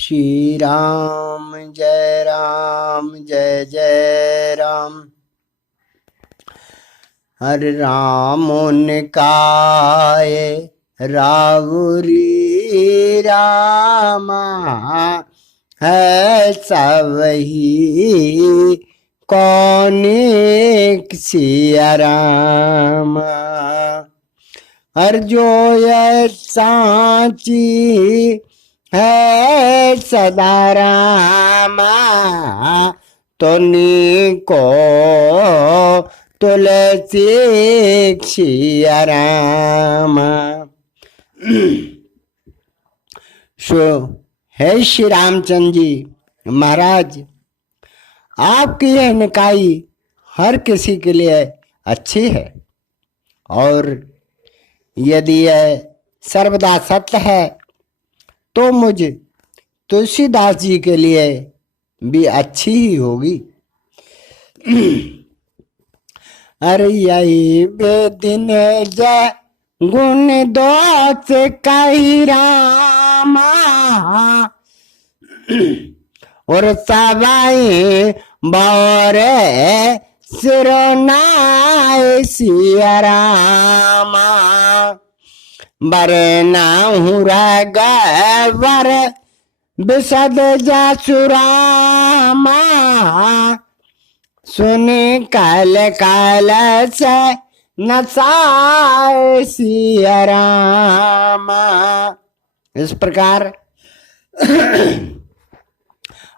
श्री राम जय जय राम। हर राम निकाय रावरी रामा है सबही कौन सिया रामा। हर जो ये सांची है सदा रामा तुनी को तुलसी सिया रामा। सो है श्री रामचंद्र जी महाराज, आपकी यह निकाई हर किसी के लिए अच्छी है और यदि यह सर्वदा सत्य है तो मुझ तुलसीदास जी के लिए भी अच्छी ही होगी। अरे यही बेदिन जय गुण दोष कही रामा और सवाई बौरे सिरोनाय सिया रामा। बरना बर बिसद जासुरामा सुनी काल काल से नसाय सिया रामा। इस प्रकार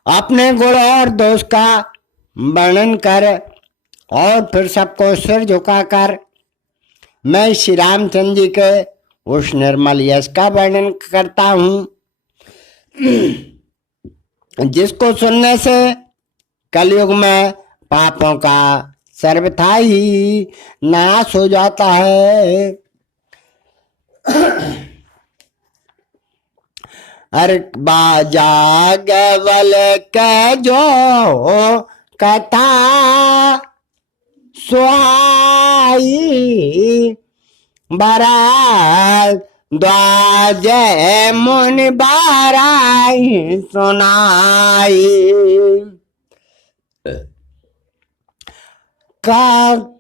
अपने गुण और दोष का वर्णन कर और फिर सबको सिर झुकाकर मैं श्री रामचंद्र जी के उस निर्मल यश का वर्णन करता हूँ जिसको सुनने से कलयुग में पापों का सर्वथा ही नाश हो जाता है। अरे बाजा गवल के जो कथा सुहाई बरा द्वाज मुनि बाराई सुनाई।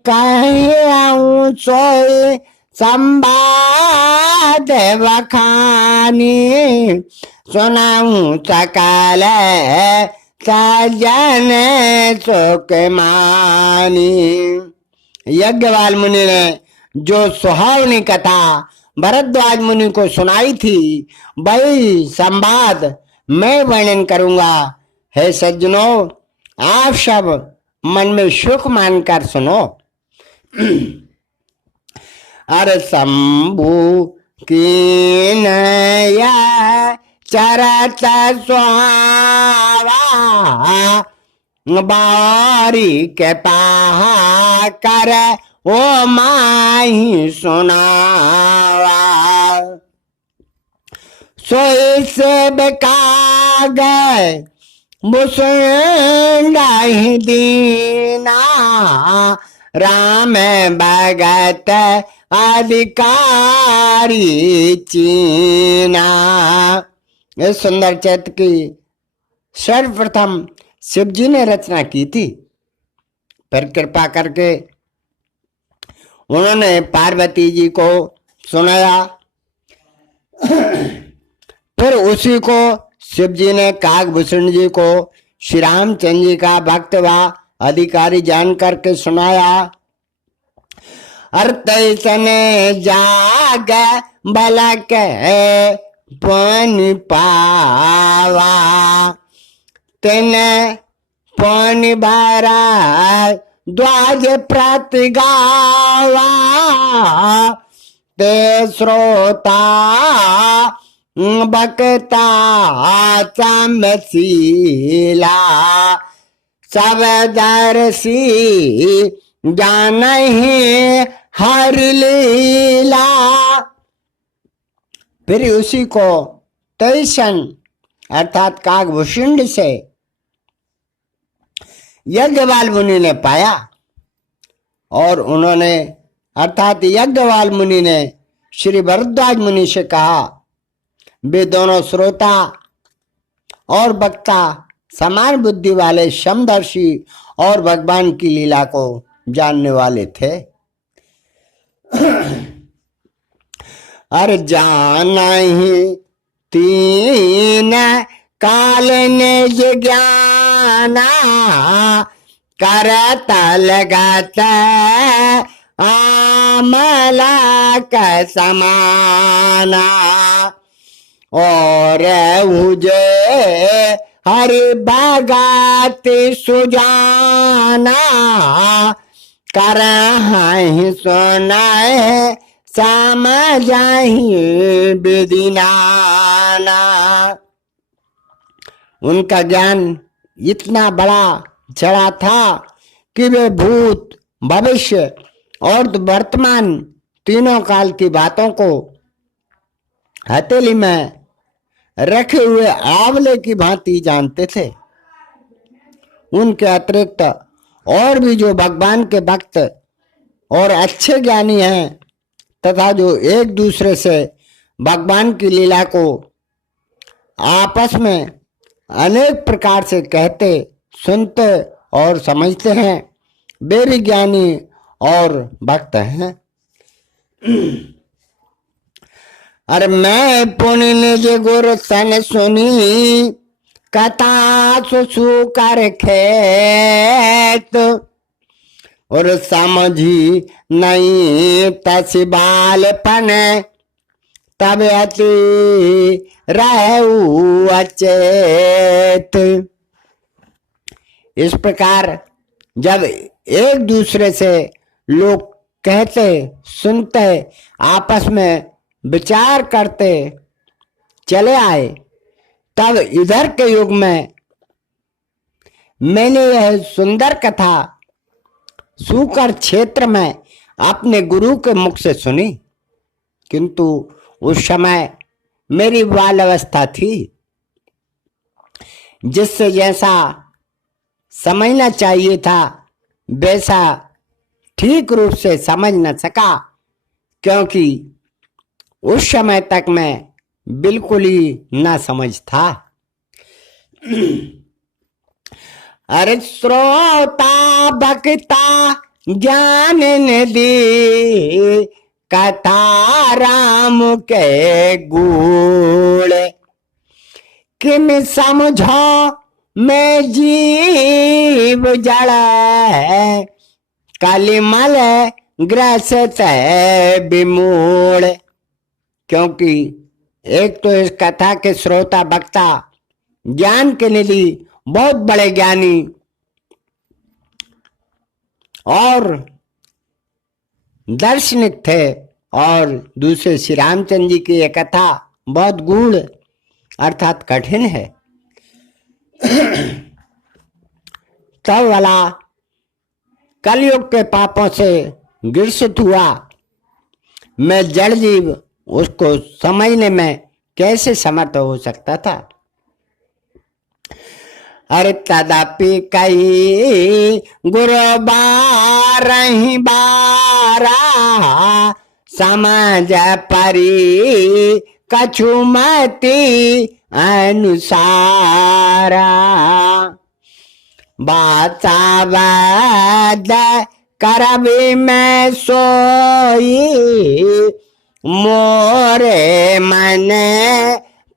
कहूँ सोई संवाद बखानी सुनाऊं सकल सजन सुख मानी। यज्ञवाल मुनि ने जो सुहावनी कथा भरद्वाज मुनि को सुनाई थी वही संवाद मैं वर्णन करूंगा। हे सज्जनों, आप सब मन में सुख मानकर सुनो। अरे शंभु की नया चरत सुहावा बारी के पाहा कर ओ माही सुनावा। सोई से बेका गए मुसुंडाही दीना राम भगत अधिकारी चीना। इस सुंदर चैत्र की सर्वप्रथम शिव जी ने रचना की थी, फिर कृपा करके उन्होंने पार्वती जी को सुनाया, फिर उसी को शिव जी ने काकभूषण जी को श्री रामचंद्र जी का भक्त व अधिकारी जान करके सुनाया। अर्थ सने जाग बलक पानी पावा तेन पानी भरा द्वाज प्रतिगावा ते श्रोता बकता चमसीला सब दर्शी जानहि हर लीला। फिर उसी को तैसन अर्थात काकभूषण से यज्ञवाल मुनि ने पाया और उन्होंने अर्थात यज्ञवाल मुनि ने श्री भरद्वाज मुनि से कहा, वे दोनों श्रोता और वक्ता समान बुद्धि वाले समदर्शी और भगवान की लीला को जानने वाले थे। अरे जाना ही तीन काल निज ज्ञाना, करत लगत आमला का समाना, और उजे हरि भगत सुजाना, करहि सुनाए समझहि विधि नाना। उनका ज्ञान इतना बड़ा चढ़ा था कि वे भूत, भविष्य और वर्तमान तीनों काल की बातों को हथेली में रखे हुए आंवले की भांति जानते थे। उनके अतिरिक्त और भी जो भगवान के भक्त और अच्छे ज्ञानी हैं तथा जो एक दूसरे से भगवान की लीला को आपस में अनेक प्रकार से कहते, सुनते और समझते हैं, वे भी ज्ञानी और भक्त हैं। अरे मैं पुण्य निज गुरु सन सुनी, कथा सुसु कर खेत, और समझी नहीं तस बालपन, तब अति रहू अचेत। इस प्रकार जब एक दूसरे से लोग कहते, सुनते, आपस में विचार करते चले आए, तब इधर के युग में मैंने यह सुंदर कथा सुकर क्षेत्र में अपने गुरु के मुख से सुनी, किंतु उस समय मेरी बाल अवस्था थी, जिससे जैसा समझना चाहिए था वैसा ठीक रूप से समझ न सका, क्योंकि उस समय तक मैं बिल्कुल ही ना समझ था। अरे श्रोता भक्ता ज्ञान निधि, कथा राम के गुण, किम समझो मैं जीव जड़, कलिमल ग्रसित विमूढ़। क्योंकि एक तो इस कथा के श्रोता वक्ता ज्ञान के निधि बहुत बड़े ज्ञानी और दार्शनिक थे, और दूसरे श्री रामचंद्र जी की यह कथा बहुत गूढ़ अर्थात कठिन है। तब वाला कलयुग के पापों से ग्रसित हुआ मैं जड़ जीव उसको समझने में कैसे समर्थ हो सकता था। अरे तदपि कही गुरु बारहि बारा, समझ परी कछु मति अनुसारा, बाचावद करबी में सोई, मोरे मन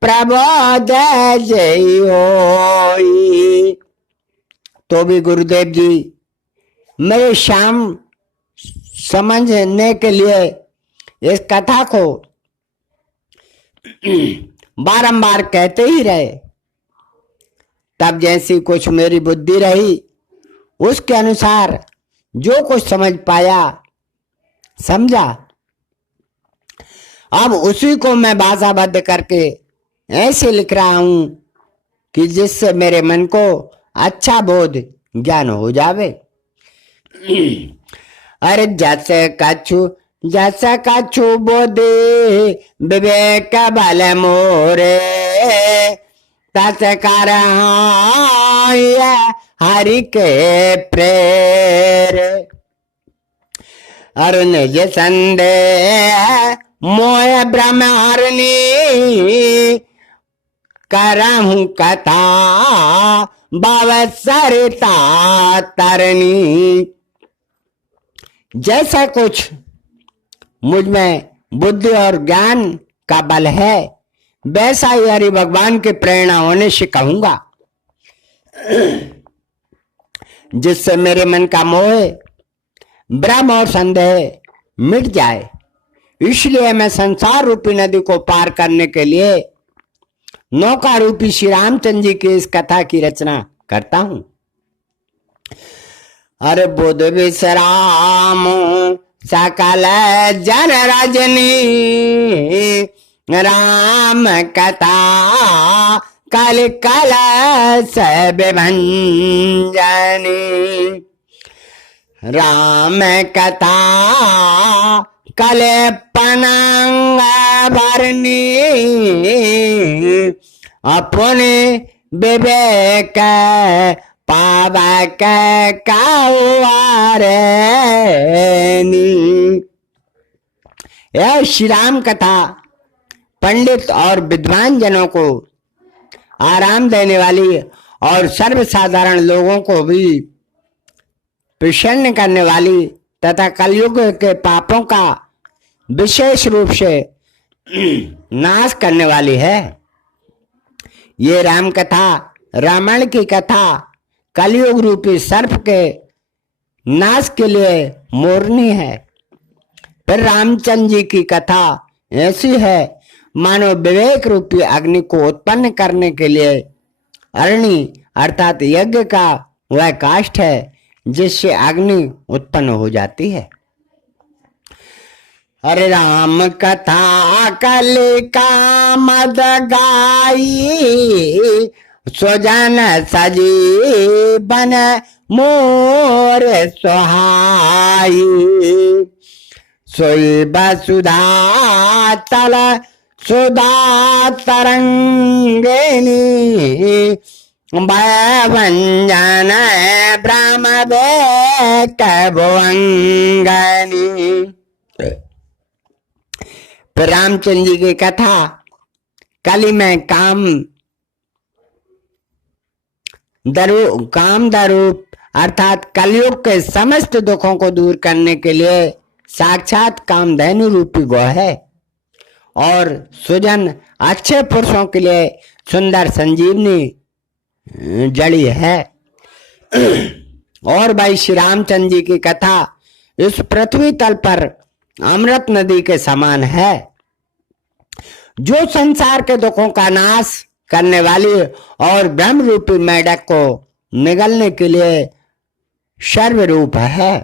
प्रबोध जय होई। तो भी गुरुदेव जी मेरे शाम समझने के लिए इस कथा को बारंबार कहते ही रहे। तब जैसी कुछ मेरी बुद्धि रही उसके अनुसार जो कुछ समझ पाया समझा। अब उसी को मैं भाषाबद्ध करके ऐसे लिख रहा हूं कि जिससे मेरे मन को अच्छा बोध ज्ञान हो जावे। अरे जैसे कछु बोधे विवेक बल मोरे, तस कर हरि के प्रेर। अरे निज संदेह मोह ब्रह्म हरनी, करहूं कथा भव सरिता तरनी। जैसा कुछ मुझ में बुद्धि और ज्ञान का बल है, वैसा ही हरि भगवान की प्रेरणा होने से कहूंगा, जिससे मेरे मन का मोह, भ्रम और संदेह मिट जाए। इसलिए मैं संसार रूपी नदी को पार करने के लिए नौका रूपी श्री रामचंद्र जी की इस कथा की रचना करता हूं। अरे बुध विश्राम सकल जन रजनी, राम कथा कल कल विभंजनी। राम कथा कल पनंग भरनी, अपने विवेक पावक कावारनी। यह श्री राम कथा पंडित और विद्वान जनों को आराम देने वाली और सर्वसाधारण लोगों को भी प्रसन्न करने वाली तथा कलयुग के पापों का विशेष रूप से नाश करने वाली है। ये राम कथा रामायण की कथा कलयुग रूपी सर्प के नाश के लिए मोरनी है। फिर रामचंद्र जी की कथा ऐसी है मानो विवेक रूपी अग्नि को उत्पन्न करने के लिए अरणि अर्थात यज्ञ का वह काष्ठ है जिससे अग्नि उत्पन्न हो जाती है। हरे राम कथा कलिका मद गाई, स्वजन सजीवन मोर सुहाई। सोई वसुधा तल सुधा तरंगिनी, भयभंजन ब्रह्म वेक भुवंगनी। फिर रामचंद्र जी की कथा कली में काम दारूप अर्थात कलयुग के समस्त दुखों को दूर करने के लिए साक्षात कामधेनु रूपी गौ है और सुजन अच्छे पुरुषों के लिए सुंदर संजीवनी जड़ी है। और भाई श्री रामचंद्र जी की कथा इस पृथ्वी तल पर अमृत नदी के समान है, जो संसार के दुखों का नाश करने वाली और ब्रह्म रूपी मेढक को निगलने के लिए सर्वरूप है।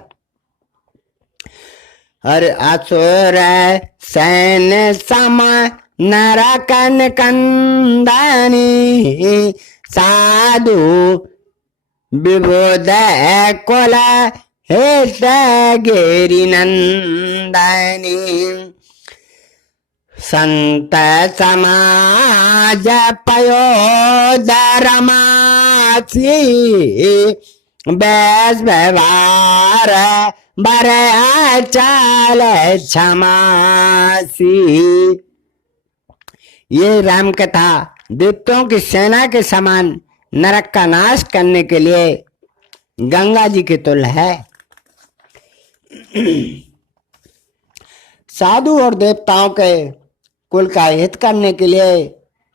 हर असुर सैन्य सम नरकन कंदनी, साधु विबोध कुल हेत गिरि नंदनी। संत समाज पयोधरमासी, बैस व्यवहार बर चाल क्षमासी। ये राम कथा देवताओं की सेना के समान नरक का नाश करने के लिए गंगा जी के तुल्य है। साधु और देवताओं के कुल का हित करने के लिए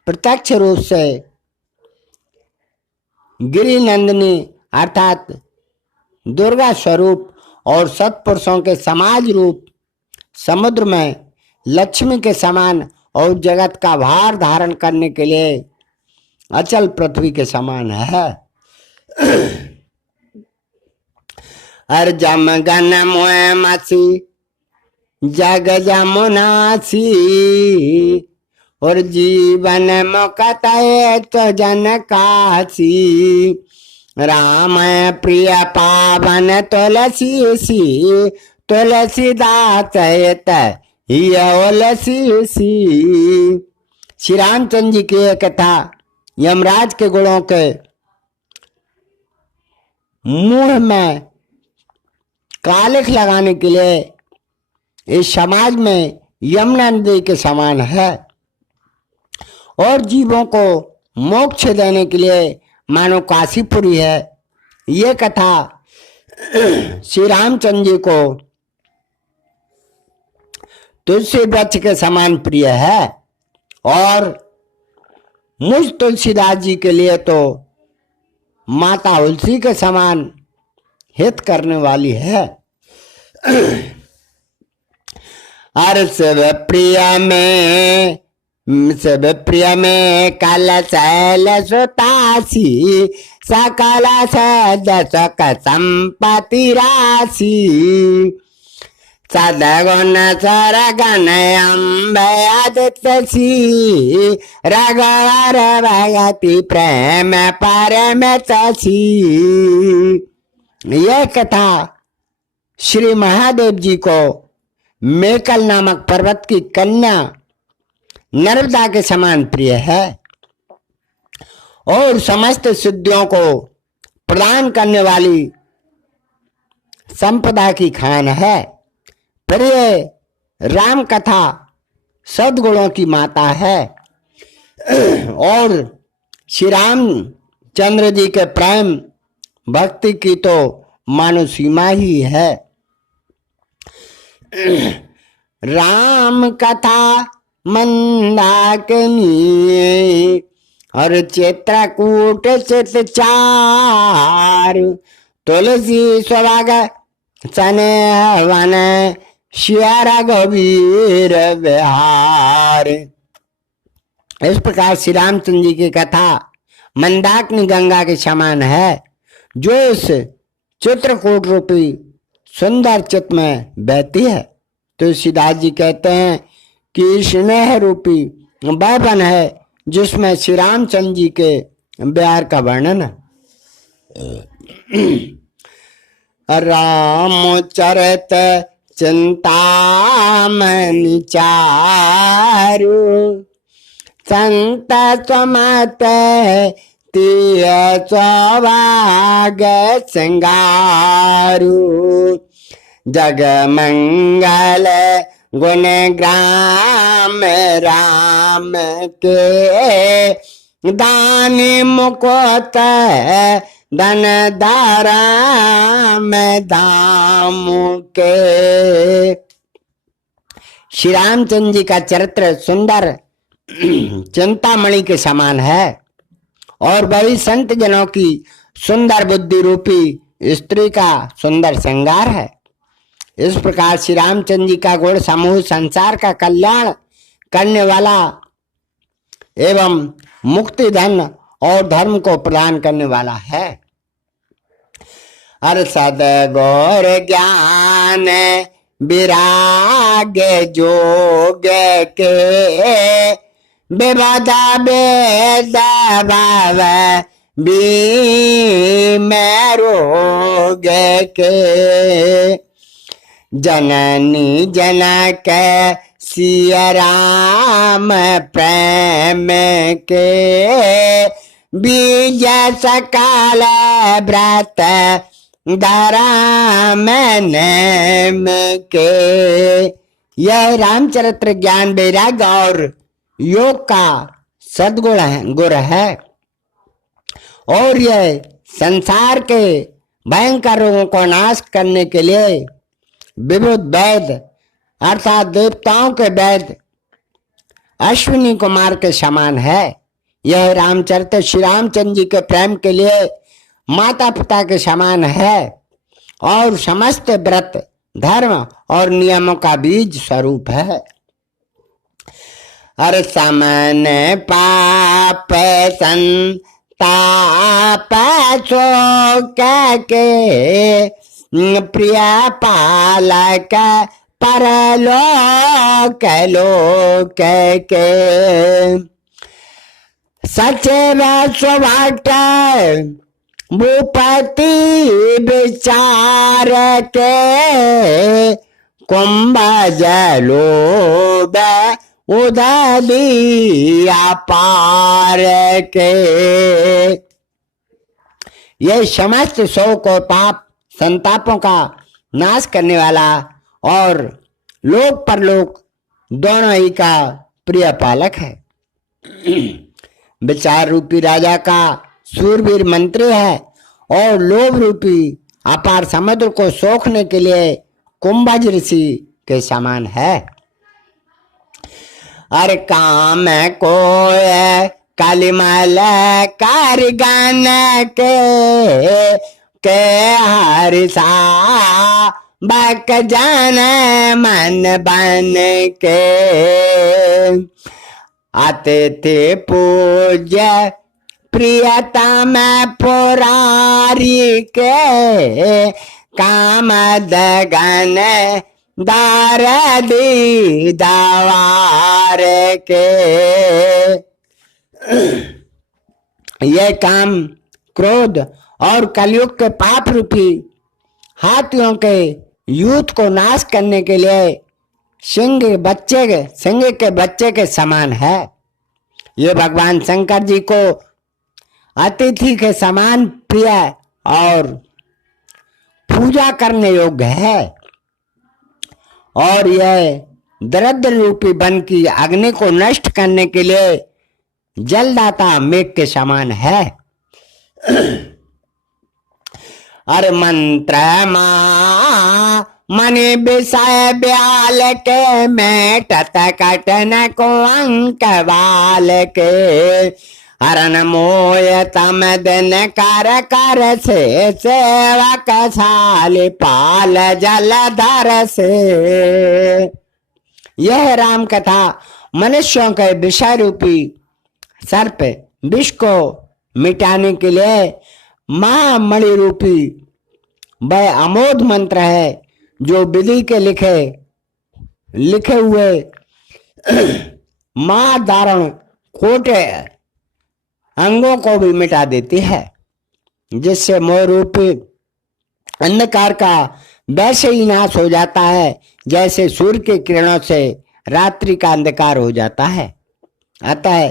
प्रत्यक्ष रूप से गिरि नंदिनी अर्थात दुर्गा स्वरूप और सत्पुरुषों के समाज रूप समुद्र में लक्ष्मी के समान और जगत का भार धारण करने के लिए अचल पृथ्वी के समान है। हर जम गन मोह मसी जग जमुनासी, और जीवन मुकत तो जन कासी। राम प्रिय पावन तुलसी सी, तुलसी दास तुलसी सी। श्री रामचंद्र जी की कथा यमराज के गुणों के मुंह में कालिख लगाने के लिए इस समाज में यमुना नदी के समान है और जीवों को मोक्ष देने के लिए मानो काशीपुरी है। ये कथा श्री रामचंद्र जी को तुलसी वृक्ष के समान प्रिय है और मुझ तुलसीदास जी के लिए तो माता तुलसी के समान हित करने वाली है। और शिव प्रिय में कल शैल सुतासी सकल सदसक संपत्ति राशि सदगुण सरगण अम्बयादित्यसी रघुवर भगति प्रेम परम तसी। यह कथा श्री महादेव जी को मेकल नामक पर्वत की कन्या नर्मदा के समान प्रिय है और समस्त सिद्धियों को प्रदान करने वाली संपदा की खान है। प्रिय राम कथा सद्गुणों की माता है और श्री रामचंद्र जी के प्रेम भक्ति की तो मानो सीमा ही है। राम कथा मंदाकिनी और चित्रकूट चित चार तुलसी स्वभाग सने वन श्यार गभीर विहार। इस प्रकार श्री रामचंद्र जी की कथा मंदाकिनी गंगा के समान है जो इस चित्रकूट रूपी सुंदर चित्त में बहती है। तुलसीदास जी कहते हैं कि स्नेह रूपी वह वन है जिसमें श्री रामचंद्र जी के प्यार का वर्णन है। रामचरित चिंतामणि चारु संत सुमत तिय सौभाग सिंगारू जग मंगल गुण ग्राम राम के दानी मुकुट धन दाराम दाम के। श्री रामचंद्र जी का चरित्र सुंदर चिंतामणि के समान है और वही संत जनों की सुंदर बुद्धि रूपी स्त्री का सुंदर श्रृंगार है। इस प्रकार श्री रामचंद्र जी का गुण समूह संसार का कल्याण करने वाला एवं मुक्ति धन और धर्म को प्रदान करने वाला है। अरसद गौर ज्ञान विराग जोग के विवादा वेद भाव में रोग के जननी जनक सिया राम प्रेम के बीज सकाल व्रत धराम नेम के। यह रामचरित्र ज्ञान वैराग्य और योग का सद्गुण गुण है और यह संसार के भयंकर रोगों को नाश करने के लिए विविध वैद अर्थात देवताओं के वैद अश्विनी कुमार के समान है। यह रामचरित्र श्री रामचंद्र जी के प्रेम के लिए माता पिता के समान है और समस्त व्रत धर्म और नियमों का बीज स्वरूप है। हर समन पाप संताप शोक के प्रिय पालक परलोक लोक के सचिव सुभट भूपति विचार के कुंभ जलोब उदलिया पार के। ये समस्त शोक और पाप संतापों का नाश करने वाला और लोक परलोक दोनों ही का प्रिय पालक है। विचार रूपी राजा का सूरवीर मंत्री है और लोभ रूपी अपार समुद्र को सोखने के लिए कुंभज ऋषि के समान है। अरे काम को कालीमल कारगन के हरिसा बक जन मन बन के अतिथि पूज्य प्रियतम पुरारी के काम दगन दार दी दवार के। ये काम क्रोध और कलयुग के पाप रूपी हाथियों के युद्ध को नाश करने के लिए सिंह के बच्चे के समान है। ये भगवान शंकर जी को अतिथि के समान प्रिय और पूजा करने योग्य है और यह दरिद्र रूपी वन की अग्नि को नष्ट करने के लिए जलदाता मेघ के समान है। अरे मंत्र मणि विषय ब्याल के मेटत कटन को अंक वाल के हरण मोय तम दिन कर से सेवक साली पाल जलधर से। यह राम कथा मनुष्यों के विषय रूपी सर्प विष को मिटाने के लिए महामणि रूपी वह अमोघ मंत्र है जो विधि के लिखे हुए महाधारण खोटे अंगों को भी मिटा देती है, जिससे मोह रूपी अंधकार का वैसे ही नाश हो जाता है जैसे सूर्य के किरणों से रात्रि का अंधकार हो जाता है। अतः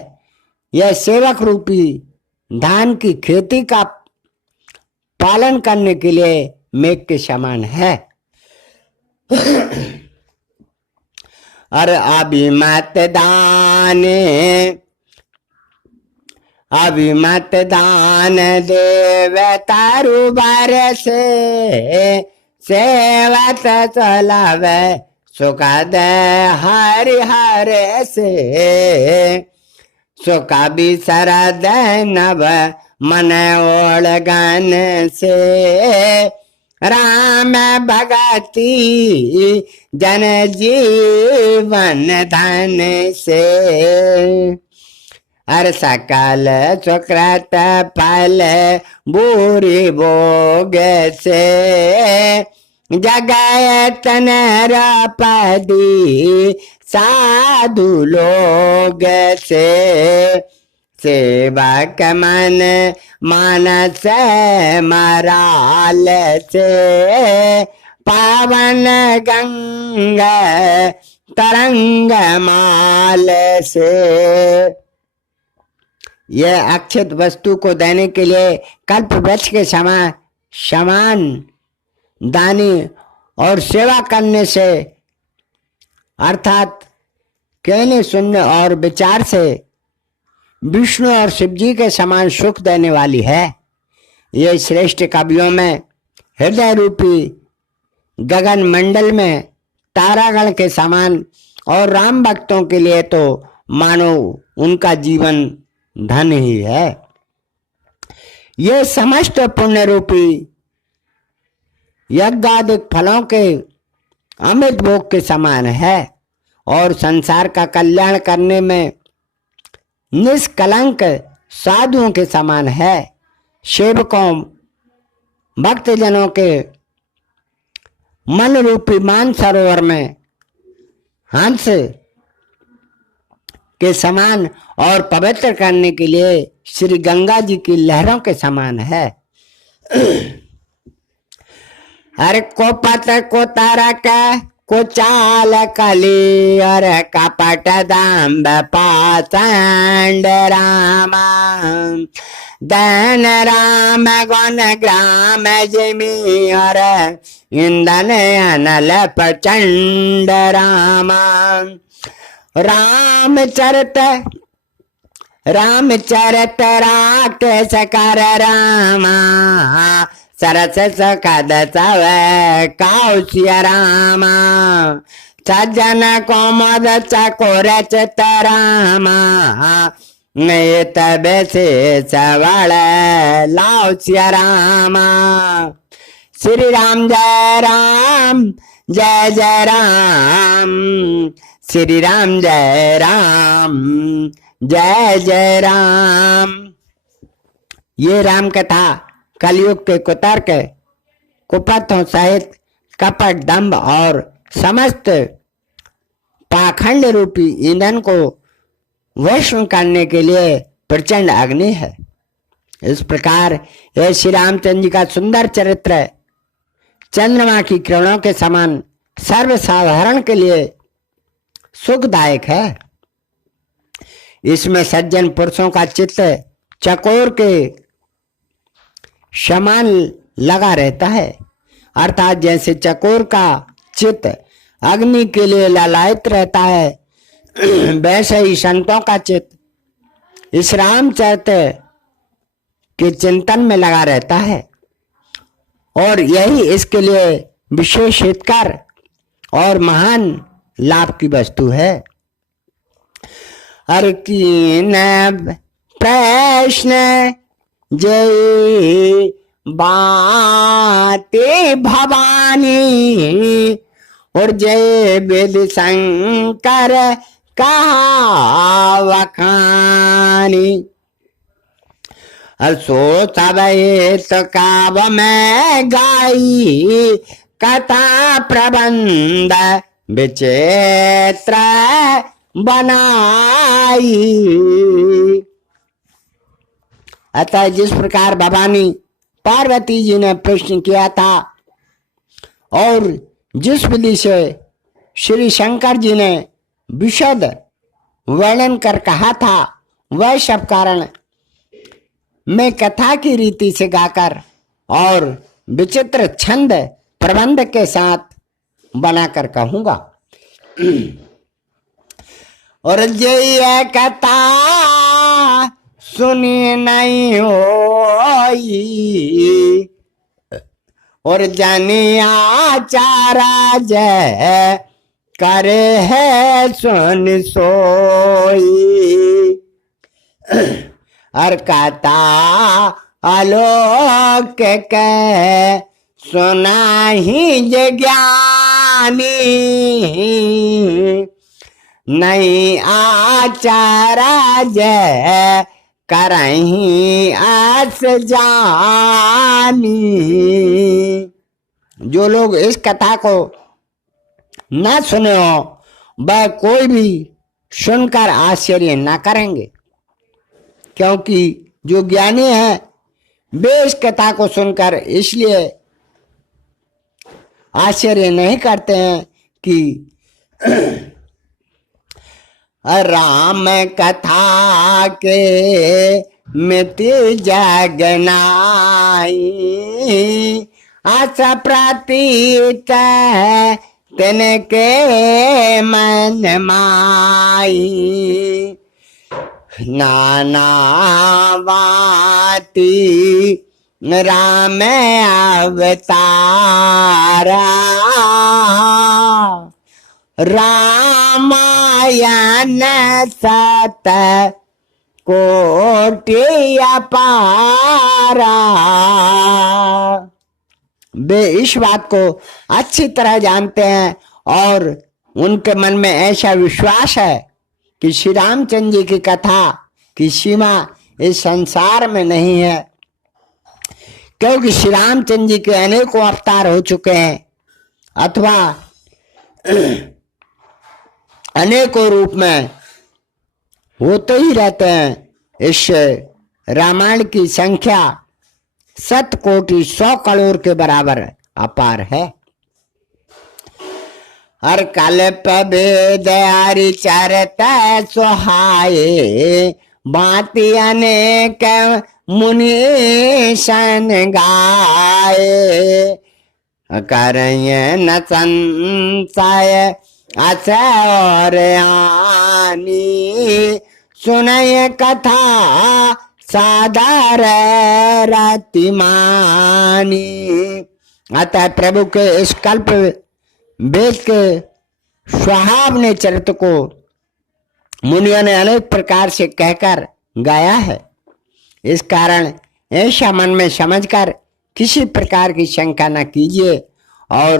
यह सेवक रूपी धान की खेती का पालन करने के लिए मेघ के समान है। अरे अभिमत दान देव तारु बर से सेवत चलावे सुखद हरिहर से सुख भी शरद नव मन ओळगन से राम भगति जन जीवन धन से। हर सकल सुकृत फल बुरी भोग से जगत नरपदी साधु लोग से सेवक मन मानस मराल से पावन गंगा तरंग माल से। यह अक्षत वस्तु को देने के लिए कल्प वृक्ष के समान दानी और सेवा करने से अर्थात कहने सुनने और विचार से विष्णु और शिव जी के समान सुख देने वाली है। यह श्रेष्ठ कवियों में हृदय रूपी गगन मंडल में तारागण के समान और राम भक्तों के लिए तो मानो उनका जीवन धन ही है। यह समस्त पुण्य रूपी यज्ञादिक फलों के अमृत भोग के समान है और संसार का कल्याण करने में निष्कलंक साधुओं के समान है। सेवकों भक्तजनों के मन रूपी मान सरोवर में हंस के समान और पवित्र करने के लिए श्री गंगा जी की लहरों के समान है। हर को पत को तारक को चाल कली और कपट दाम्ब पाचंड रामा दन राम गुण ग्राम जिमी और इंदन अनल प्रचंड रामा रामचरित रामचरित राकेश कर रामा सरस सखद सब काउसिया रामा सज्जन कोमद चकोर चित रामा नित विशेष वल लाउसिया रामा श्री राम जय राम जय जय राम श्री राम जय राम जय जय राम। ये राम कथा कलयुग के कुतर्क कुपथों सहित कपट दंभ और समस्त पाखंड रूपी ईंधन को भस्म करने के लिए प्रचंड अग्नि है। इस प्रकार यह श्री रामचंद्र जी का सुंदर चरित्र चंद्रमा की किरणों के समान सर्वसाधारण के लिए सुखदायक है। इसमें सज्जन पुरुषों का चित्त चकोर के समान लगा रहता है, अर्थात जैसे चकोर का चित्त अग्नि के लिए ललायित रहता है, वैसे ही संतों का चित्त इस रामचरित्र के चिंतन में लगा रहता है और यही इसके लिए विशेष हितकर और महान लाभ की वस्तु है। हर कीन प्रश्न जय बाते भवानी और जय वेद शंकर कहा वखानी सो सब तो काव में गाई कथा प्रबंध विचित्र बनाई। अतः जिस प्रकार भवानी पार्वती जी ने प्रश्न किया था और जिस विधि से श्री शंकर जी ने विशद वर्णन कर कहा था, वह सब कारण मैं कथा की रीति से गाकर और विचित्र छंद प्रबंध के साथ बनाकर कहूंगा। और जय कथा सुनी नहीं होई और जानिया चारा जय करे है सुन सोई। और कथा आलोक के सुना ही ज्ञानी नहीं आचारा जय करही आस जानी। जो लोग इस कथा को न सुने हो वह कोई भी सुनकर आश्चर्य न करेंगे, क्योंकि जो ज्ञानी है वे इस कथा को सुनकर इसलिए आश्चर्य नहीं करते हैं कि राम कथा के मिति जगनाई आशा प्रतीत तिनके मन माई। नाना वाती राम अवतारा रामायण सत कोटि अपारा। वे इस बात को अच्छी तरह जानते हैं और उनके मन में ऐसा विश्वास है कि श्री रामचंद्र जी की कथा की सीमा इस संसार में नहीं है, क्योंकि श्री रामचंद्र जी के अनेकों अवतार हो चुके हैं अथवा अनेकों रूप में होते ही रहते हैं। इस रामायण की संख्या 7 कोटि 100 करोड़ के बराबर अपार है। हर कल्प वेद हरि चरित सुहाए भांति अनेक मुनि सन गाए करय न संशय अस और आनी सुनय कथा साधार रतिमानी। अतः प्रभु के इस कल्प वेद के सुहावने चरित्र को मुनियों ने अनेक प्रकार से कहकर गाया है। इस कारण ऐसा मन में समझकर किसी प्रकार की शंका न कीजिए और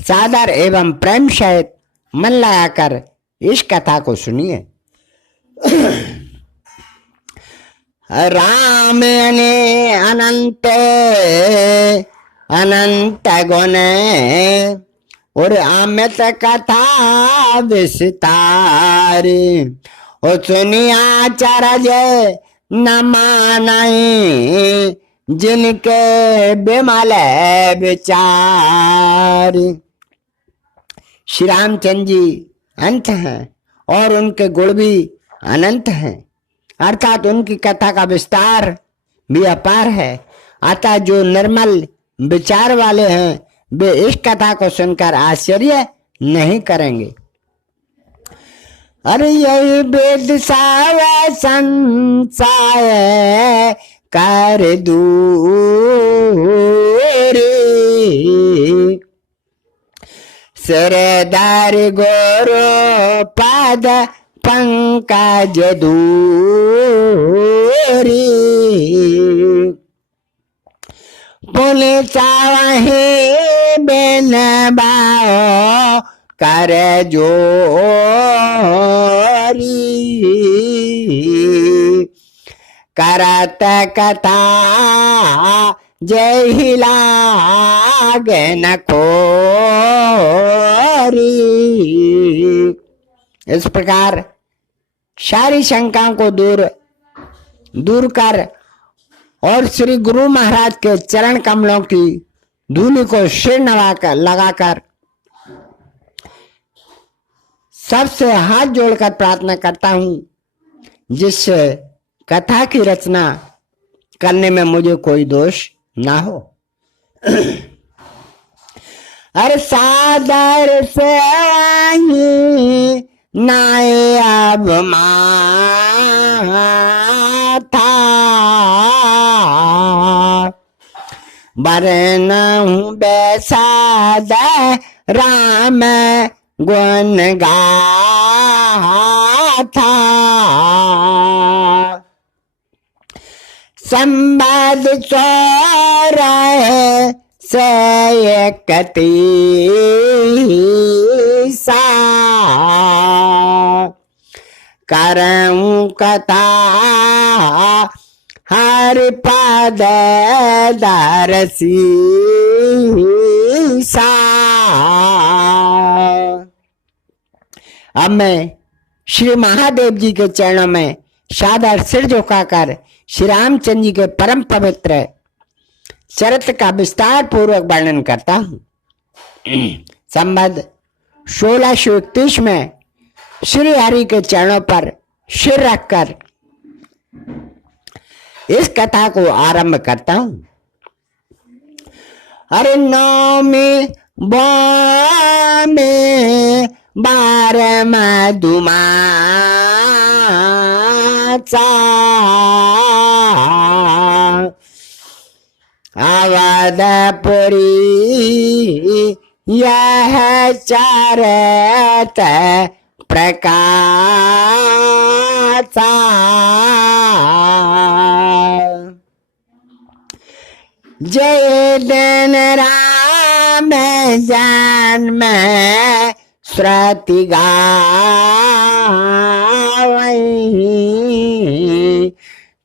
सादर एवं प्रेम सहित मन लगाकर इस कथा को सुनिए। राम ने अनंत अनंत गुण और अमित कथा विस्तार। और सुनिया चरज न मानई जिनके विमल विचार। श्री रामचंद्र जी अंत हैं और उनके गुण भी अनंत हैं, अर्थात उनकी कथा का विस्तार भी अपार है। अतः जो निर्मल विचार वाले हैं वे इस कथा को सुनकर आश्चर्य नहीं करेंगे। अरे यही वेद साव संसाय कर दूरी। सिरदार गोरो पद पंकज दूरी। पुण्य चाहे बिन बाओ कर जोरी। करत कथा जय लागे न खोरी। इस प्रकार सारी शंकाओं को दूर कर और श्री गुरु महाराज के चरण कमलों की धूलि को सिर नवाकर लगाकर सबसे हाथ जोड़कर प्रार्थना करता हूं, जिससे कथा की रचना करने में मुझे कोई दोष ना हो। अरे सादर से नाय अब माथा बरनहूं बैसाद राम गुण गाथा। संवाद चौर से एकती सा करऊं कथा हर पद दरसी सा। अब मैं श्री महादेव जी के चरणों में सादर सिर झुकाकर श्री रामचंद्र जी के परम पवित्र चरित्र का विस्तार पूर्वक वर्णन करता हूं। संबंध 1631 में श्री हरि के चरणों पर सिर रखकर इस कथा को आरंभ करता हूं। अरे नौमी में 12 मधुमासा अवधपुरी यह चरत प्रकाशा। जय दिन राम जन्म श्रुति गावई।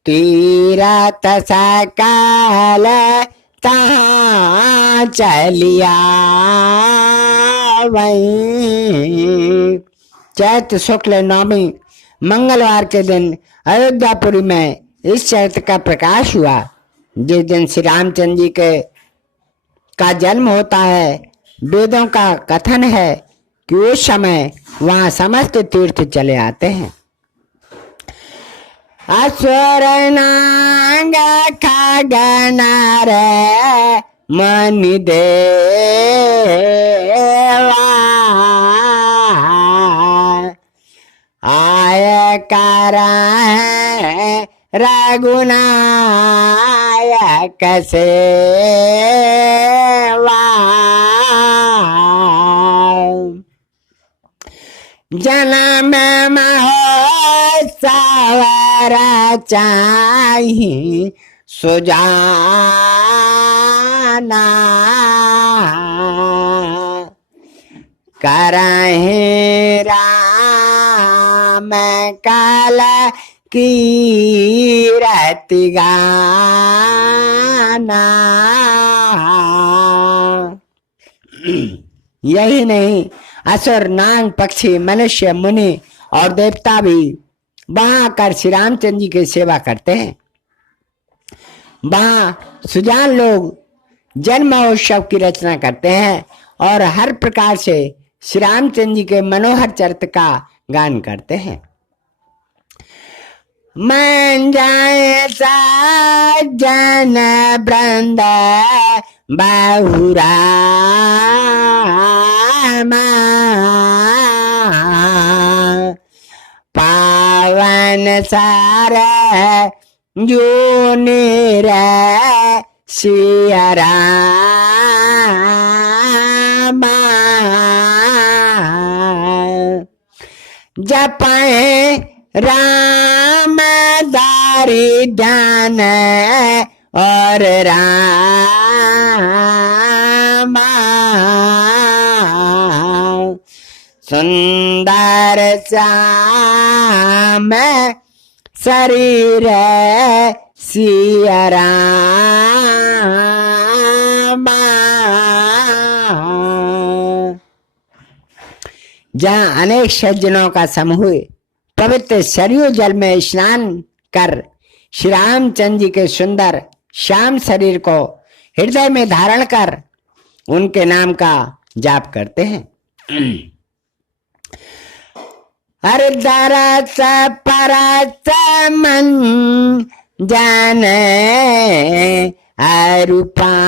तीरथ सकल तहाँ चलिया वहीं। चैत्र शुक्ल नवमी मंगलवार के दिन अयोध्यापुरी में इस चरित्र का प्रकाश हुआ। जिस दिन श्री रामचंद्र जी का जन्म होता है, वेदों का कथन है कि उस समय वहां समस्त तीर्थ चले आते हैं। असुर नाग खगन मनि देवा आय कराए रघुनायक सेवा। जन्म महोत्सव रचाहि सुजाना। करहि राम काल कीरति गाना। यही नहीं, असुर नाग पक्षी मनुष्य मुनि और देवता भी वहां आकर श्री रामचंद्र जी की सेवा करते हैं। वहां सुजान लोग जन्म महोत्सव की रचना करते हैं और हर प्रकार से श्री रामचंद्र जी के मनोहर चरित्र का गान करते हैं। मन जाए सज्जन वृंद बहुरा पावन सार जो निर सिया राम। जपए राम दारी ध्यान और राम। सुंदर श्याम शरीर सिया राम। जहाँ अनेक सज्जनों का समूह पवित्र सरयू जल में स्नान कर श्री रामचंद्र जी के सुंदर श्याम शरीर को हृदय में धारण कर उनके नाम का जाप करते हैं। हर दरस परस मन जाने अरूपाना।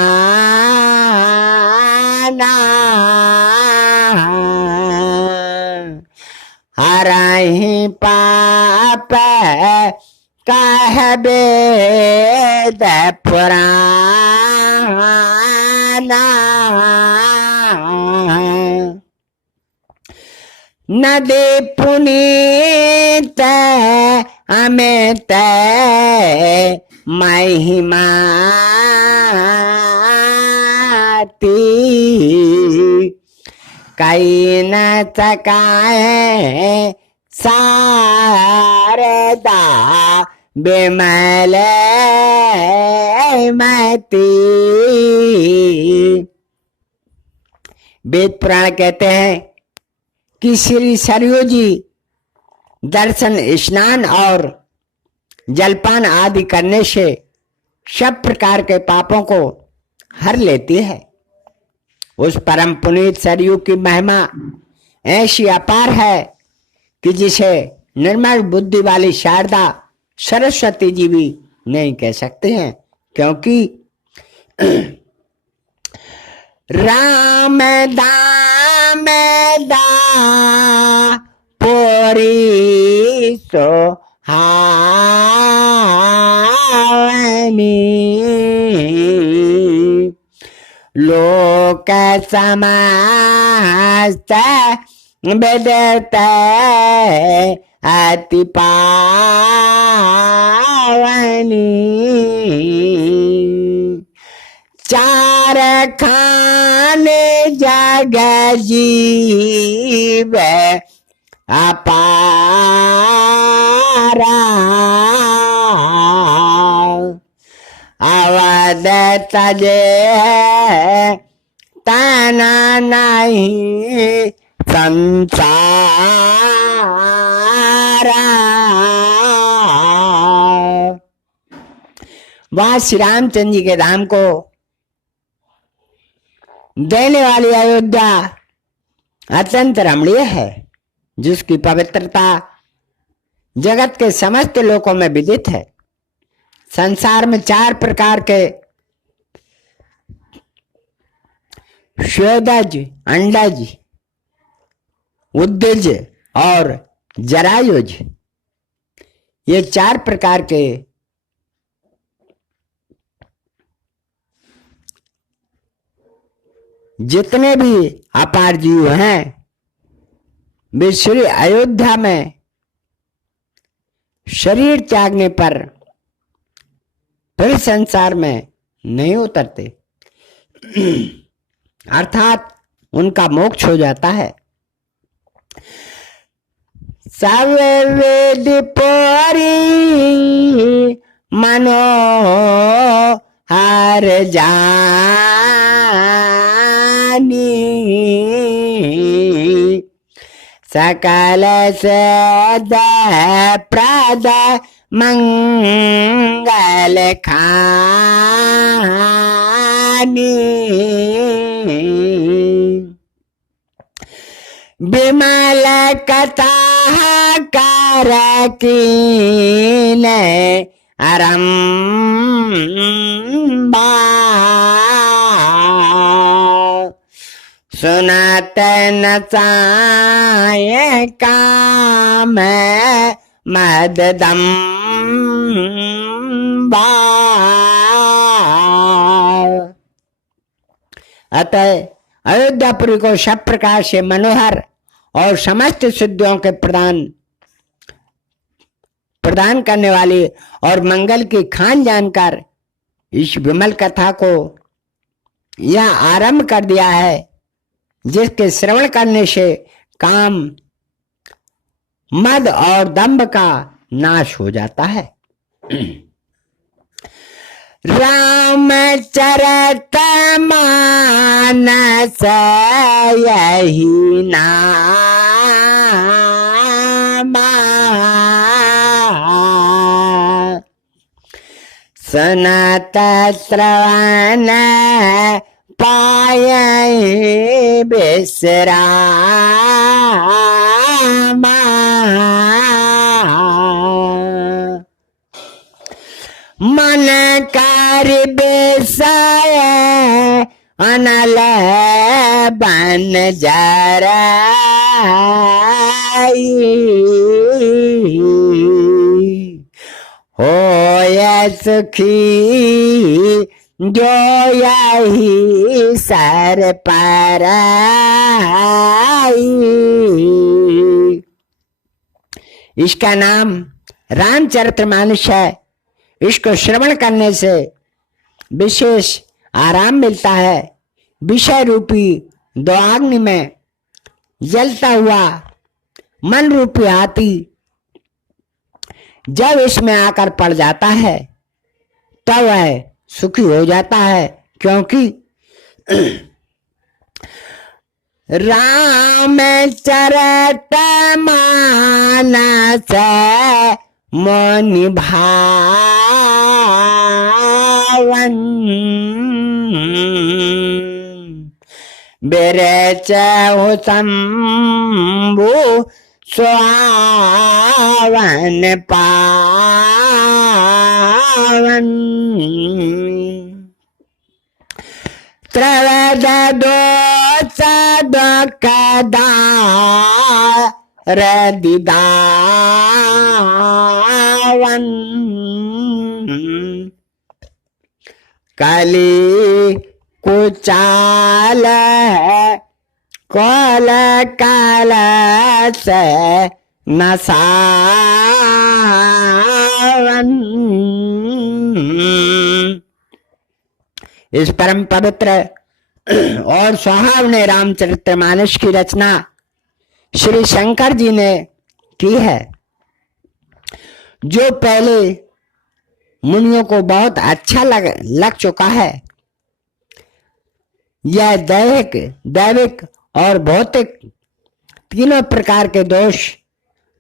हरहि पाप कह वेद पुराना। नदी पुनीत अमित महिमाती। कई न सकाए शारदा बिमल मती। वेद पुराण कहते हैं कि श्री सरयू जी दर्शन, स्नान और जलपान आदि करने से सब प्रकार के पापों को हर लेती है। उस परम पुनीत सरयू की महिमा ऐसी अपार है कि जिसे निर्मल बुद्धि वाली शारदा सरस्वती जी भी नहीं कह सकते हैं, क्योंकि राम दाम दा पोरी सो हावनी। लोक समस्त बेदत अति पावनी। चार खाने जग जीव अपारा। अवध तजे तना नहीं संसारा। वह श्री रामचंद्र जी के धाम को देने वाली अयोध्या अत्यंत रमणीय है, जिसकी पवित्रता जगत के समस्त लोकों में विदित है। संसार में 4 प्रकार के स्वेदज, अंडज, उद्दज और जरायुज ये 4 प्रकार के जितने भी अपार जीव हैं वे श्री अयोध्या में शरीर त्यागने पर फिर संसार में नहीं उतरते, अर्थात उनका मोक्ष हो जाता है। सब वेद पोरी मनो हर जानी, सकल सद प्रद मंगल खानी, विमल कथा कर कीन अरम्बा, सुनत नचाय काम मददम्बा। अतः अयोध्यापुरी को सब प्रकार से मनोहर और समस्त सिद्धियों के प्रदान करने वाली और मंगल की खान जानकर इस विमल कथा को यह आरंभ कर दिया है, जिसके श्रवण करने से काम मद और दंभ का नाश हो जाता है। रामचरित मानस यही नाम, सुनत श्रवण पाय विश्राम, मन कर विषय अनल बन जराई, होय सुखी जो यही सर पर आई। इसका नाम रामचरितमानस है। इसको श्रवण करने से विशेष आराम मिलता है। विषय रूपी द्वाग्नि में जलता हुआ मन रूपी हाथी जब इसमें आकर पड़ जाता है तब वह सुखी हो जाता है, क्योंकि रामचरित मानस मुनि भावन, बिरचहु शंभु स्वावन पावन, त्रवद दोष दुखदार दिदावन, कली कुचाल कल काल से नसावन। इस परम पवित्र और सुहावने रामचरितमानस की रचना श्री शंकर जी ने की है, जो पहले मुनियों को बहुत अच्छा लग चुका है। यह दैविक और भौतिक तीनों प्रकार के दोष,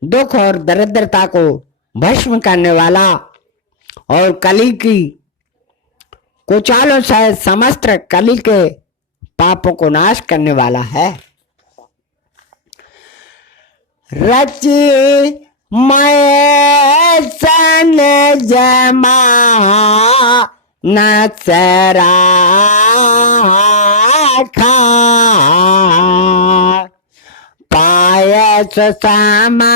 दुख और दरिद्रता को भस्म करने वाला और कली की कुचालों से समस्त कली के पापों को नाश करने वाला है। रची मैं सन जमा न सरा खा, पायस समा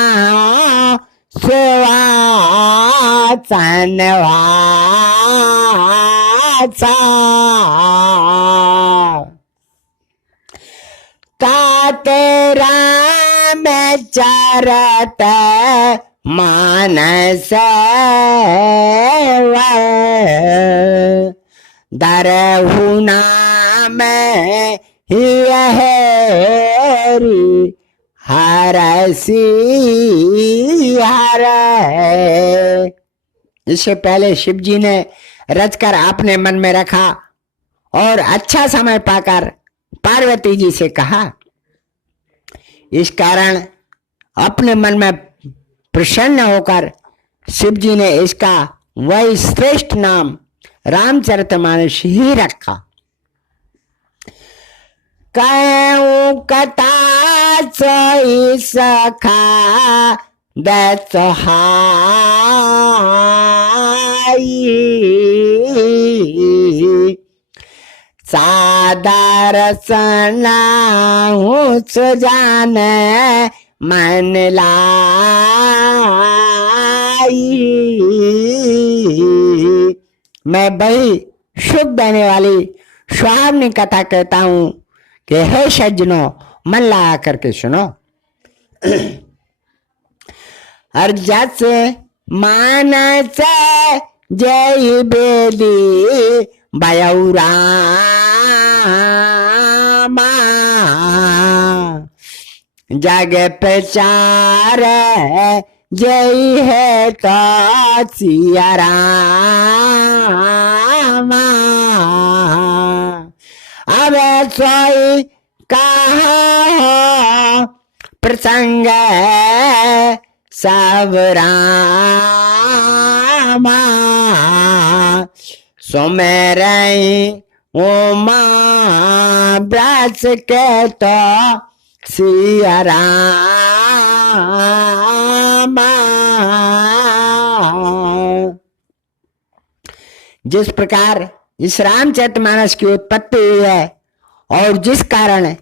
सुवाचन वाचा तात राम चरत मानस दरहु नाम हरि हरसी हर। इससे पहले शिव जी ने रचकर अपने मन में रखा और अच्छा समय पाकर पार्वती जी से कहा। इस कारण अपने मन में प्रसन्न होकर शिव जी ने इसका वही श्रेष्ठ नाम रामचरितमानस ही रखा। कहूं कथा सोई सखा दसहाई सादर सनाहूं सुजान मन लाई। मैं बड़ी सुख देने वाली सुहावनी कथा कहता हूं कि हे सज्जनों मन लगा करके सुनो। हर जस मानस जय बेदी बयौरामा जग प्रचार जय है तो सिया रामा। अब सोई कहा प्रसंग सब रामा सुमेरई उमा ब्रज के तो सिया रामा। जिस प्रकार इस रामचरितमानस की उत्पत्ति हुई है और जिस कारण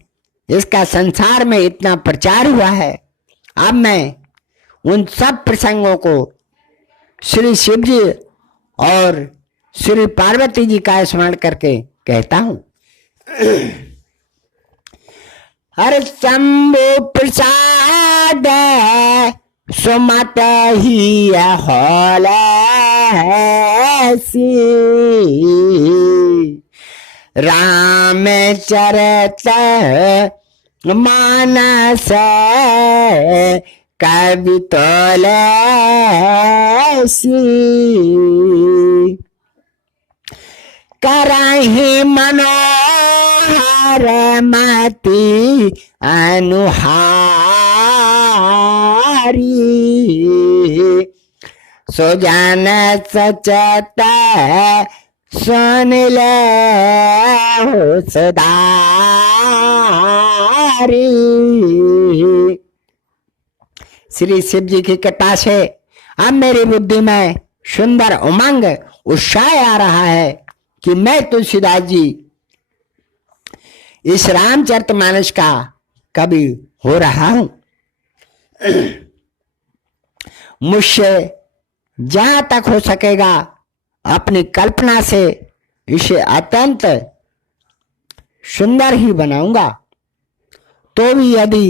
इसका संसार में इतना प्रचार हुआ है, अब मैं उन सब प्रसंगों को श्री शिव जी और श्री पार्वती जी का स्मरण करके कहता हूं। हर शंभु प्रसाद सुमत ही हौल राम चरित मानस कवि तुलसी करहि मनोहर मति अनुहारी सुजन सचत सुन ले सदारी। श्री शिव जी की कृपा से अब मेरी बुद्धि में सुंदर उमंग उत्साह आ रहा है कि मैं तुलसीदास जी इस रामचरितमानस का कवि हो रहा हूं। मुझसे जहां तक हो सकेगा अपनी कल्पना से इसे अत्यंत सुंदर ही बनाऊंगा। तो भी यदि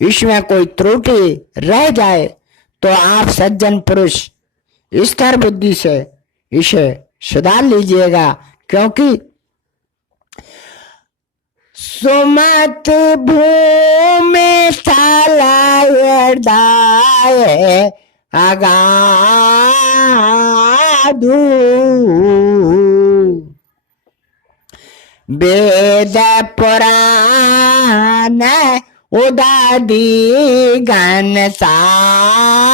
इसमें कोई त्रुटि रह जाए तो आप सज्जन पुरुष स्थिर बुद्धि से इसे सुधार लीजिएगा, क्योंकि सुमत भूमि स्थलाय अगाधु वेद पुराण उदादी गण साधु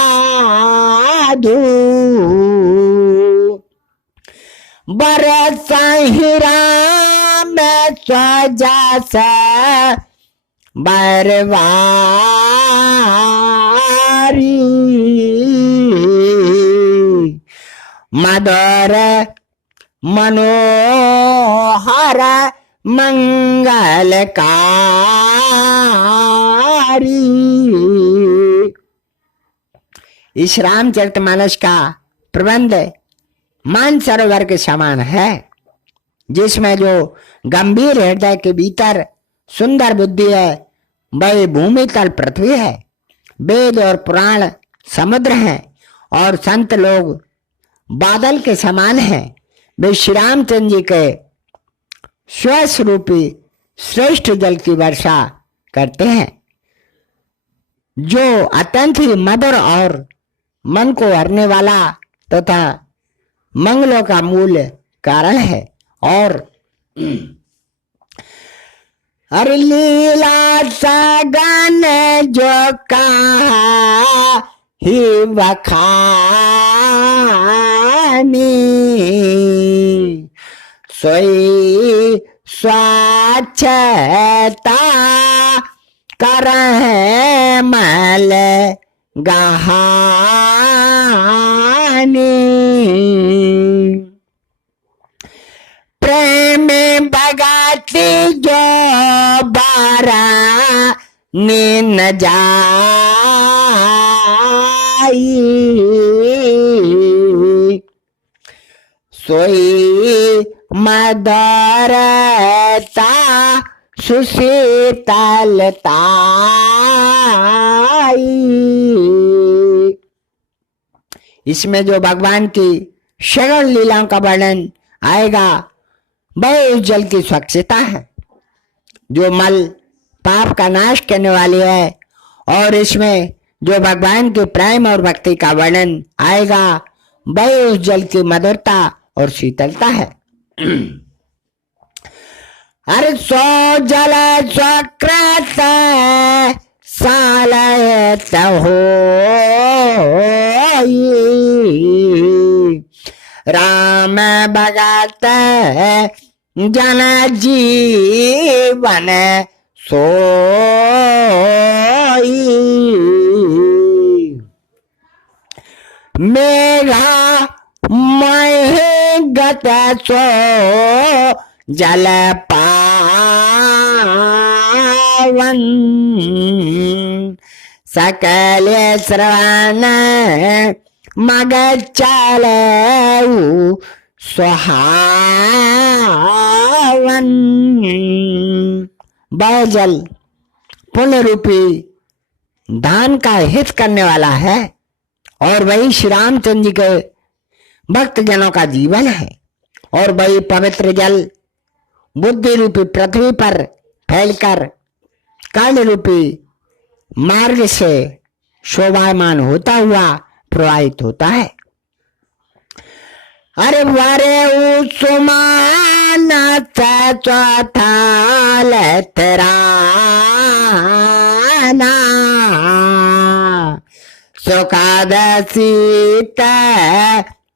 बरस राम स्वजस बरवारी मधुर मनोहर मंगलकारी इस रामचरितमानस का प्रबंध मानसरोवर के समान है, जिसमें जो गंभीर हृदय के भीतर सुंदर बुद्धि है वही भूमि तल पृथ्वी है। वेद और पुराण समुद्र हैं और संत लोग बादल के समान हैं। वे श्री रामचंद्र जी के स्वस्वरूपी श्रेष्ठ जल की वर्षा करते हैं, जो अत्यंत ही मधुर और मन को हरने वाला तथा मंगलों का मूल कारण है। और हर लीला सगन जो कहा ही बखानी, सोई स्वच्छता करह मल गहानी, प्रेम भगति जो बारा नीन जाई, सोई मदरता सुशीतलताई। इसमें जो भगवान की सरल लीलाओं का वर्णन आएगा वह उस जल की स्वच्छता है जो मल पाप का नाश करने वाली है, और इसमें जो भगवान के प्रेम और भक्ति का वर्णन आएगा वह उस जल की मधुरता और शीतलता है। अरे सो जल स्वकृत सालयत हो, राम भगत जन जीवन सोई, मेघा मह गत सो जल पावन, सकल श्रवण मग चलऊ सुहावन। वह जल पुण्य रूपी दान का हित करने वाला है और वही श्री रामचंद्र जी के भक्त जनों का जीवन है, और वही पवित्र जल बुद्धि रूपी पृथ्वी पर फैलकर कर्ण रूपी मार्ग से शोभायमान होता हुआ प्रवाहित होता है। अरे वारे उसमान चौथाल तराना, सुखाद सीत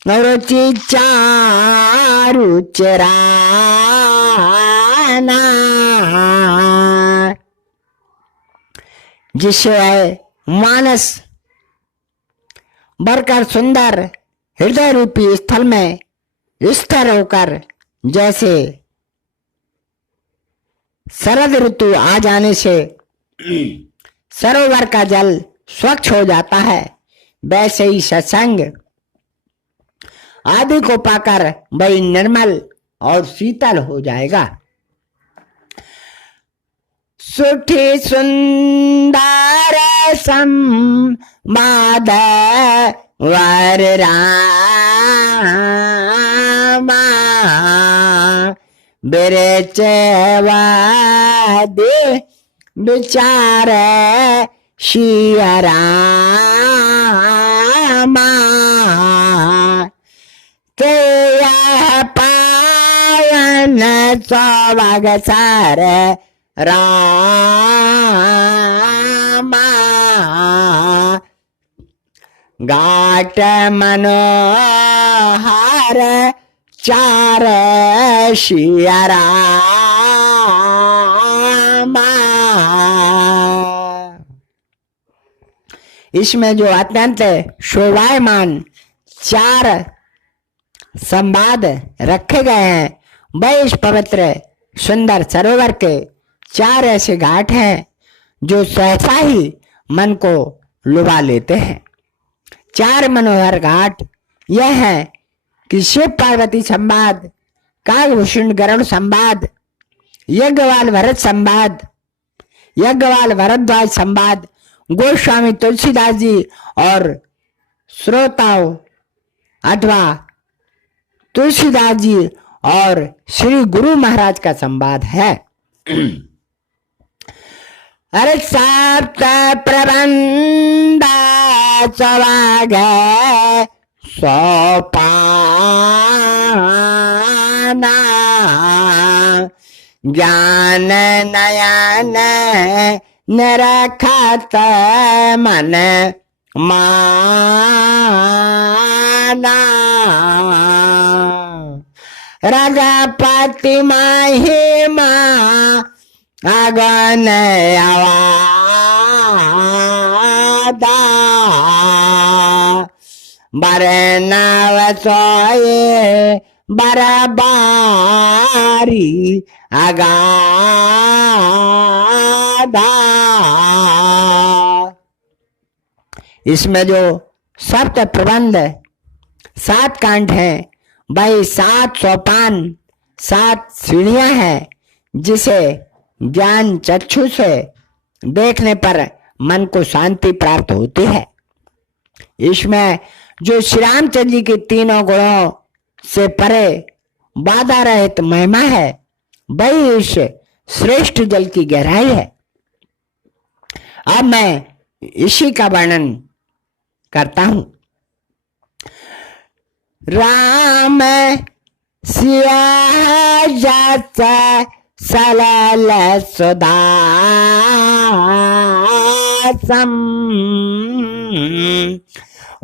रुचि चारु चराना, जिससे मानस बढ़कर सुंदर हृदय रूपी स्थल में स्थिर होकर जैसे शरद ऋतु आ जाने से सरोवर का जल स्वच्छ हो जाता है, वैसे ही सत्संग आदि को पाकर वही निर्मल और शीतल हो जाएगा। सुठी सुंदर संवाद वर रामा, बिरचवादे विचार शिया रामा, ते पावन सौभाग सार रामा, घाट मनोहर चार शिया रामा। इसमें जो अत्यंत शोभायमान चार संवाद रखे गए हैं वह इस पवित्र सुंदर सरोवर के चार ऐसे घाट हैं जो सहसा ही मन को लुभा लेते हैं। चार मनोहर घाट यह है कि शिव पार्वती संवाद, कागभूषण गरुड़ संवाद, यज्ञवाल भरत संवाद, यज्ञवाल भरद्वाज संवाद, गोस्वामी तुलसीदास जी और श्रोताओं अथवा तुलसीदास जी और श्री गुरु महाराज का संवाद है। अरे सप्त प्रबंध सवाग सोपाना ज्ञान नयन निरखत मन माना रजपति महिमा अगन अवादा बरनव सोए बरबारी अगाधा। इसमें जो सप्त प्रबंध 7 कांड हैं, भाई 7 सोपान 7 सीढ़ियां हैं, जिसे ज्ञान चक्षु से देखने पर मन को शांति प्राप्त होती है। इसमें जो श्री रामचंद्र जी के तीनों गुणों से परे बाधा रहित महिमा है, वही इस श्रेष्ठ जल की गहराई है। अब मैं इसी का वर्णन करता हूं। राम सिया जस सलल सुदासम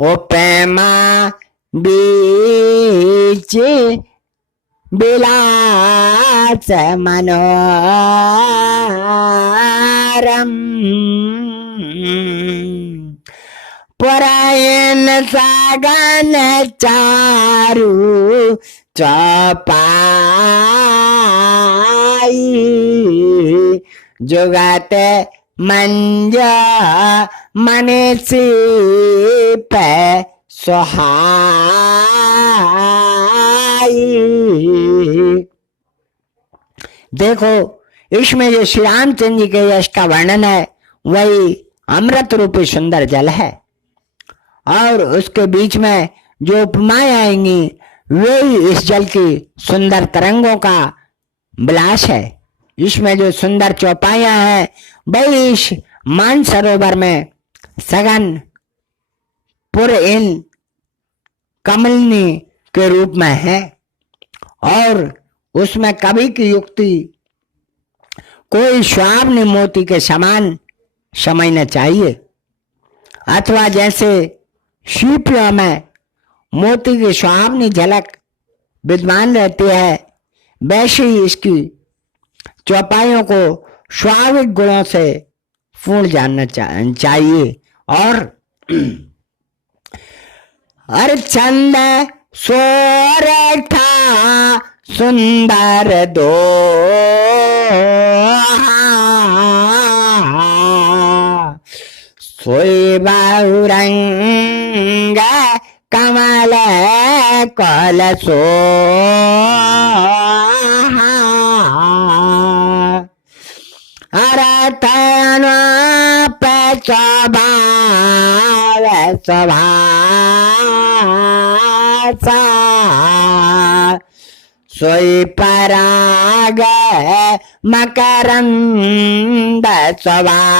उपमा बीच बिलास मनोरम पुरायण सागन चारु चौपाई जुगत मंज मनीषी पे सुहाई। देखो, इसमें जो श्री रामचंद्र जी के यश का वर्णन है, वही अमृत रूपी सुंदर जल है, और उसके बीच में जो उपमाएं आएंगी वे इस जल की सुंदर तरंगों का विलास है। इसमें जो सुंदर चौपाइयां हैं, वही इस मान सरोवर में सघन पुर इन कमलनी के रूप में है, और उसमें कवि की युक्ति कोई स्वाभ्न मोती के समान समझना चाहिए, अथवा जैसे शिल्पियों में मोती की सुहावनी झलक विद्यमान रहती है, वैसे ही इसकी चौपाइयों को स्वाभाविक गुणों से पूर्ण जानना चाहिए। और अर्चंद सोरठा सुंदर दो सोई बहुरंग कमल कलसो अरथ स्वभाव स्वभाषा सोई पराग मकरंद स्वभाषा।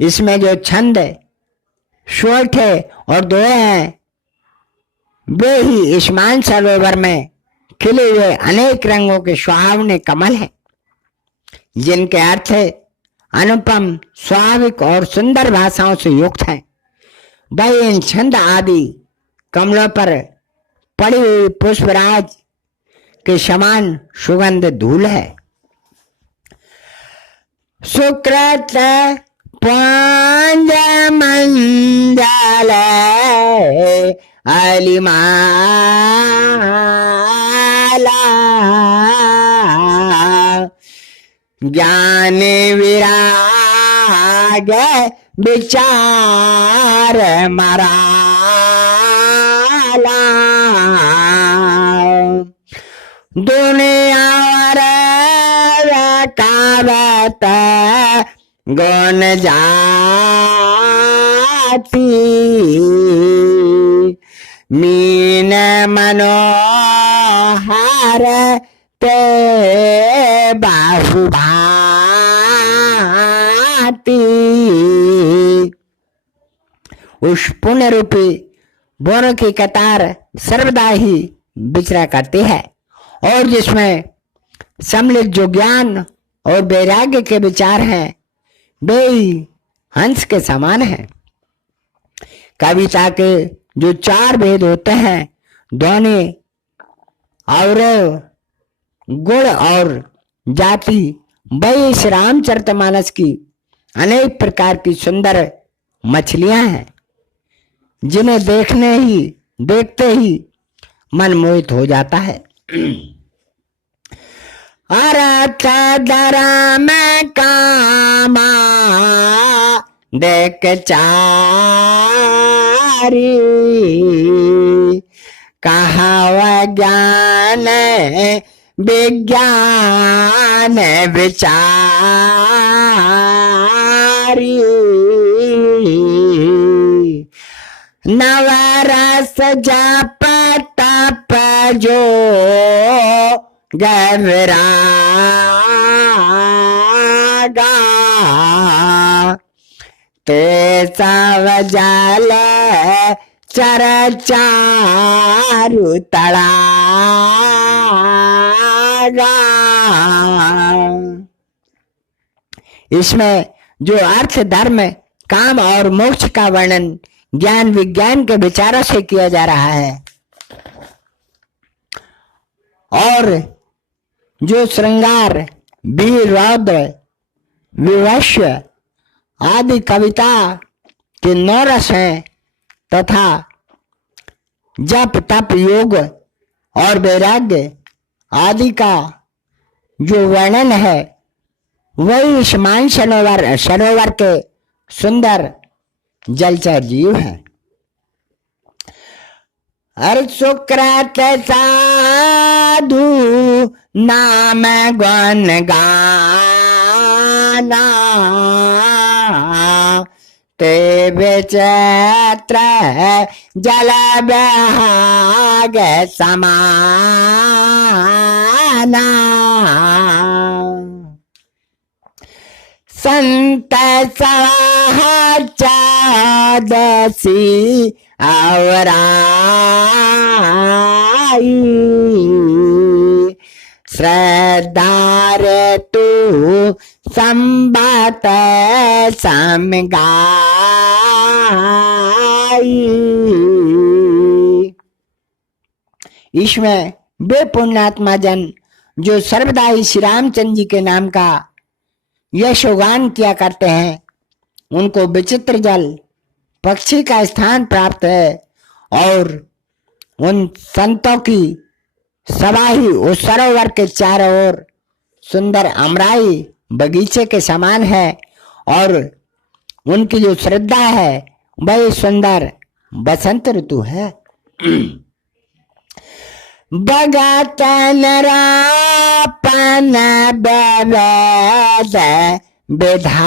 इसमें जो छंद शोठे और दोहे हैं, वे ही इस मान सरोवर में खिले हुए अनेक रंगों के सुहावने कमल हैं, जिनके अर्थ अनुपम, स्वाभाविक और सुंदर भाषाओं से युक्त हैं। वही इन छंद आदि कमलों पर पड़ी हुई पुष्पराज के समान सुगंध धूल है। सुकृत पांज मंजल अलिमाला ज्ञान विराग विचार मराला। दुनिया कावत गुण जाती, मीन मनोहर ते बाहु भाती। उस पुण्य रूपी बोरों की कतार सर्वदा ही विचरा करती है, और जिसमें सम्मिलित जो ज्ञान और वैराग्य के विचार हैं वे हंस के समान हैं। कविता के जो 4 भेद होते हैं, ध्वनि, अवरव, गुण और जाति, वही इस रामचरितमानस की अनेक प्रकार की सुंदर मछलियां हैं, जिन्हें देखते ही मन मोहित हो जाता है। अर्थ धर्म कामा देख चारी, कहाव ज्ञान विज्ञान विचारी। नवरस जप तप जो गैरागा, ते सब जल चर चारु तड़ागा। इसमें जो अर्थ धर्म काम और मोक्ष का वर्णन ज्ञान विज्ञान के विचारों से किया जा रहा है, और जो श्रृंगार वीर रौद्र विवश्य आदि कविता के 9 रस हैं, तथा जप तप योग और वैराग्य आदि का जो वर्णन है, वही इस मान सरोवर के सुंदर जलचर जीव हैं। हर सुकृत साधु नाम गुण गाना, ते विचित्र जल बहाग समाना। संत चौदसी अवराई, श्रद्धार तू संबत समगाई। इसमें वे पुण्यात्मा जन जो सर्वदा ही श्री रामचंद्र जी के नाम का यशोगान किया करते हैं, उनको विचित्र जल पक्षी का स्थान प्राप्त है, और उन संतों की सभा ही उस सरोवर के चारों ओर सुंदर अमराई बगीचे के समान है, और उनकी जो श्रद्धा है वही सुंदर बसंत ऋतु है। भगत नरापन बेवेद विधाना,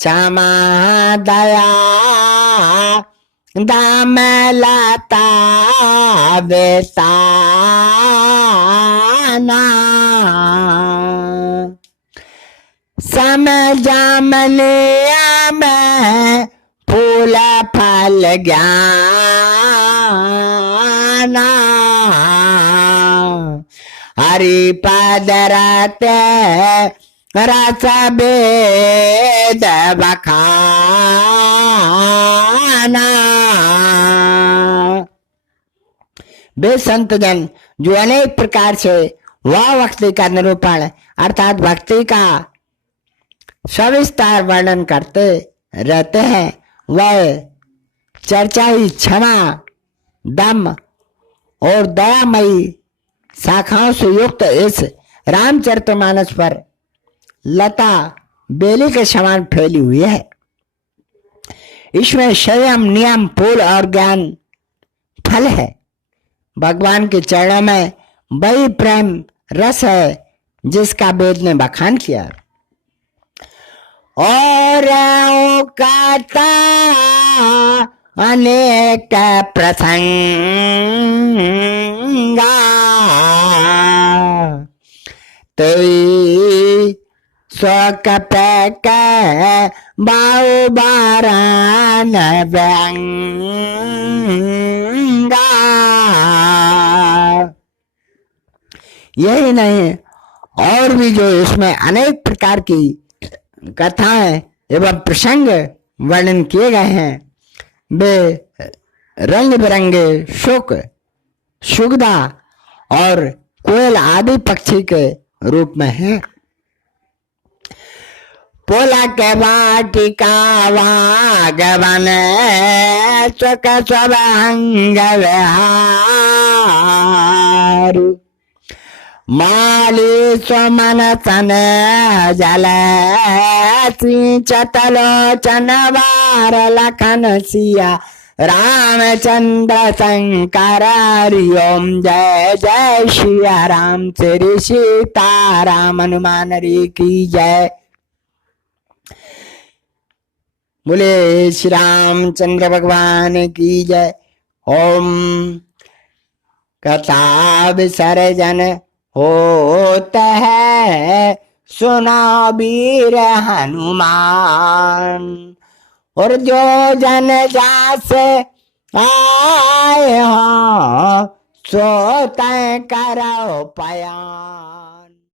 क्षमा दया दाम लता बेताना, समझामनिया में फूल फल ज्ञाना, हरि पद रते रस वेद बखाना। वे संत जन जो अनेक प्रकार से वह भक्ति का निरूपण अर्थात भक्ति का सविस्तार वर्णन करते रहते हैं, वह चर्चा ही क्षमा दम और दयामयी शाखाओं से युक्त इस रामचरितमानस पर लता बेली के समान फैली हुई है। इसमें संयम, नियम, फूल और ज्ञान फल है। भगवान के चरणों में वही प्रेम रस है जिसका वेद ने बखान किया। और कहता अनेक प्रसंगा तेई शोक पैक बाऊ बारान व्यंगा। यही नहीं, और भी जो इसमें अनेक प्रकार की कथाएं एवं प्रसंग वर्णन किए गए हैं वे रंग बिरंगे शुक, सुगदा और कोयल आदि पक्षी के रूप में है। पोला के वाटिका वागवन सुख स्वभंग विहार माली स्वमन सन जल सिंचतलोचन वार लखन सिया रामचंद्र शंकर हरि ओम जय जय श्री राम श्री सीताराम हनुमान री की जय। बोले श्री रामचंद्र भगवान की जय। ओम कथा विसर्जन होता है सुना वीर हनुमान और जो जन जासे आए हो सो तय करो पया।